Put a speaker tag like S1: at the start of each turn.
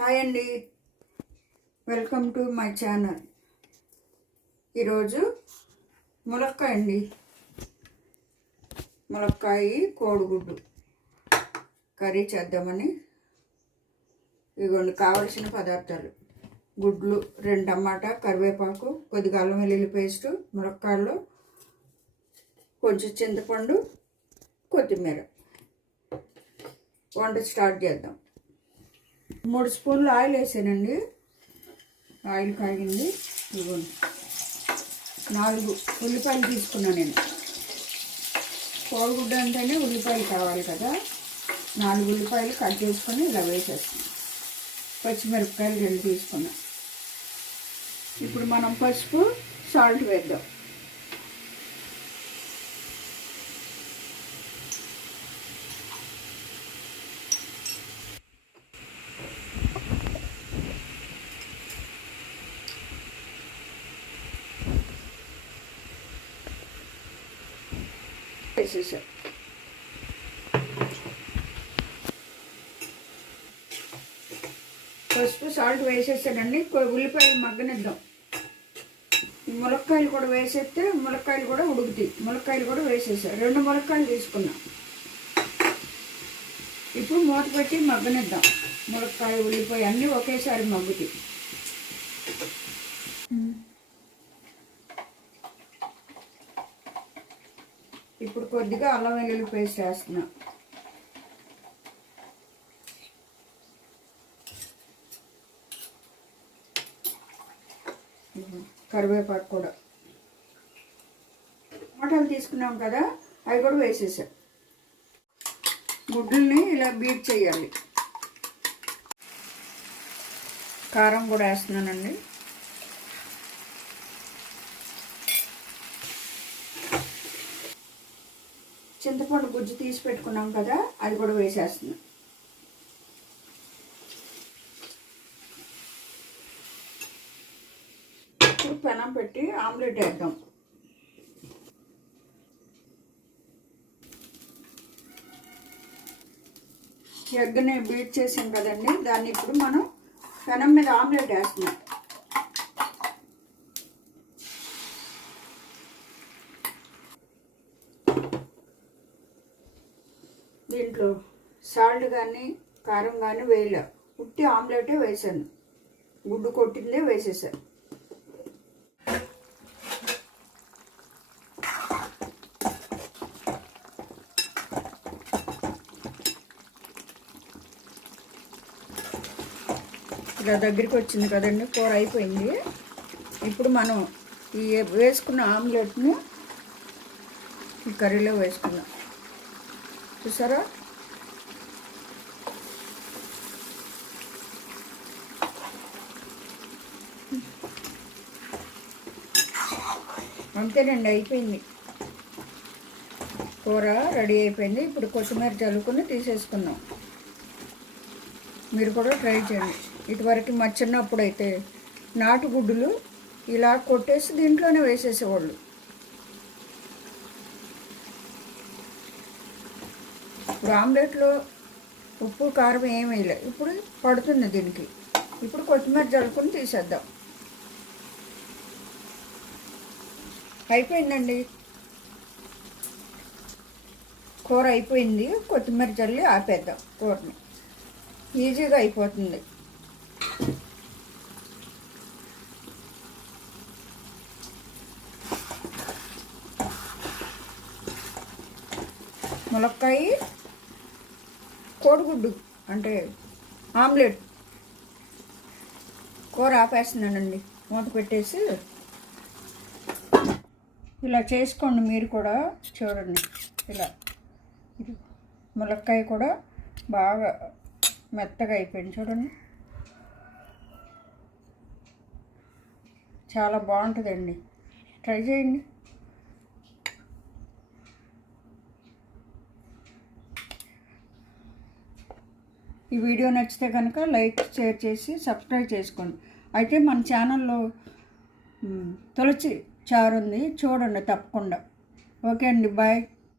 S1: Hi అండి. Welcome to my channel ఈరోజు ములక్కాయ అండి. ములక్కాయ కోడిగుడ్డు. కర్రీ చేద్దామని. ఇగోండి కావలసిన పదార్థాలు. గుడ్లు రెండు టమాటా కరివేపాకు కొద్దిగా అల్లం వెల్లుల్లి పేస్ట్ ములక్కాయలు కొంచెం చింతపండు కొత్తిమీర. వంట స్టార్ట్ చేద్దాం. మూడు స్పూన్లు ఆయిల్ వేసానండి. ఆయిల్ కాగింది. ఇవ్వండి నాలుగు ఉల్లిపాయలు తీసుకున్నాను నేను. కోడిగుడ్డ అంటేనే ఉల్లిపాయలు కావాలి కదా. నాలుగు ఉల్లిపాయలు కట్ చేసుకొని ఇలా వేసేస్తాను. పచ్చిమిరపకాయలు రెండు తీసుకున్నాను ఇప్పుడు మనం పసుపు సాల్ట్ వేద్దాం. వేసేసాం పసుపు సాల్ట్ వేసేసానండి ఉల్లిపాయలు మగ్గనిద్దాం. ములక్కాయలు కూడా వేసేస్తే ములక్కాయలు కూడా ఉడుకుతాయి. ములక్కాయలు కూడా వేసేసా. రెండు ములక్కాయలు తీసుకున్నాం. ఇప్పుడు మూత పెట్టి మగ్గనిద్దాం. ములక్కాయ ఉల్లిపాయ అన్నీ ఒకేసారి మగ్గుతాయి ఇప్పుడు కొద్దిగా అల్లం వెల్లుల్లి పేస్ట్ వేస్తున్నా. కరివేపాకు కూడా. టమాటాలు తీసుకున్నాం కదా అవి కూడా వేసేసాం. గుడ్లని ఇలా బీట్ చేయాలి. కారం కూడా వేస్తున్నానండి. చింతపండు గుజ్జు తీసి పెట్టుకున్నాం కదా అది కూడా వేసేస్తున్నాం. ఇప్పుడు పెనం పెట్టి ఆమ్లెట్ వేద్దాం. ఎగ్ని బీట్ చేసాం కదండి దాన్ని ఇప్పుడు మనం పెనం మీద ఆమ్లెట్ వేస్తున్నాం. దీంట్లో సాల్ట్ కానీ కారం కానీ వేయలే. ఉట్టి ఆమ్లెటే వేసాను. గుడ్డు కొట్టిందే వేసేసాను ఇలా దగ్గరికి వచ్చింది కదండి కూర అయిపోయింది. ఇప్పుడు మనం ఈ వేసుకున్న ఆమ్లెట్ని ఈ కర్రీలో వేసుకుందాం. చూసారా? అంతేనండి అయిపోయింది. కూర రెడీ అయిపోయింది. ఇప్పుడు కొత్తిమీర చల్లుకుని తీసేసుకుందాం. మీరు కూడా ట్రై చేయండి. ఇటువరకు మా చిన్నప్పుడు అయితే నాటుగుడ్డులు ఇలా కొట్టేసి దీంట్లోనే వేసేసేవాళ్ళు. ఇప్పుడు ఆమ్లెట్లో ఉప్పు కారం ఏమీ లేదు ఇప్పుడు పడుతుంది దీనికి. ఇప్పుడు కొత్తిమీర జల్లుకొని తీసేద్దాం. అయిపోయిందండి. కూర అయిపోయింది. కొత్తిమీర జల్లి ఆపేద్దాం కూరని. ఈజీగా అయిపోతుంది. ములక్కాయ కోడిగుడ్డు అంటే ఆమ్లెట్. కూర ఆపేస్తున్నానండి. మూత పెట్టేసి ఇలా చేసుకోండి మీరు కూడా చూడండి. ఇలా ఇది ములక్కాయ కూడా బాగా మెత్తగా అయిపోయింది చూడండి. చాలా బాగుంటుందండి. ట్రై చేయండి. ఈ వీడియో నచ్చితే కనుక లైక్ షేర్ చేసి సబ్స్క్రైబ్ చేసుకోండి. అయితే మన ఛానల్లో తులసి చారు ఉంది. చూడండి తప్పకుండా. ఓకే అండి బాయ్.